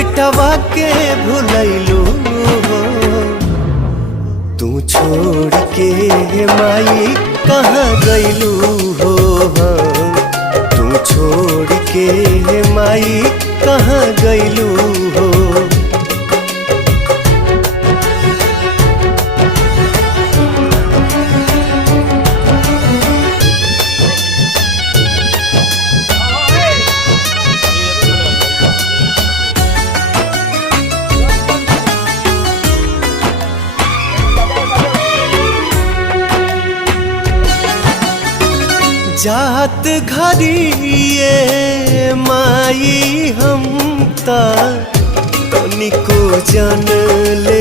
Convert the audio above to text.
बेटवा के भुलैलू हो। तू छोड़ के माई कहाँ गैलू हो। तू छोड़ के माई कहाँ गैलू हो। जात घरिए माई हम तनिको जन ले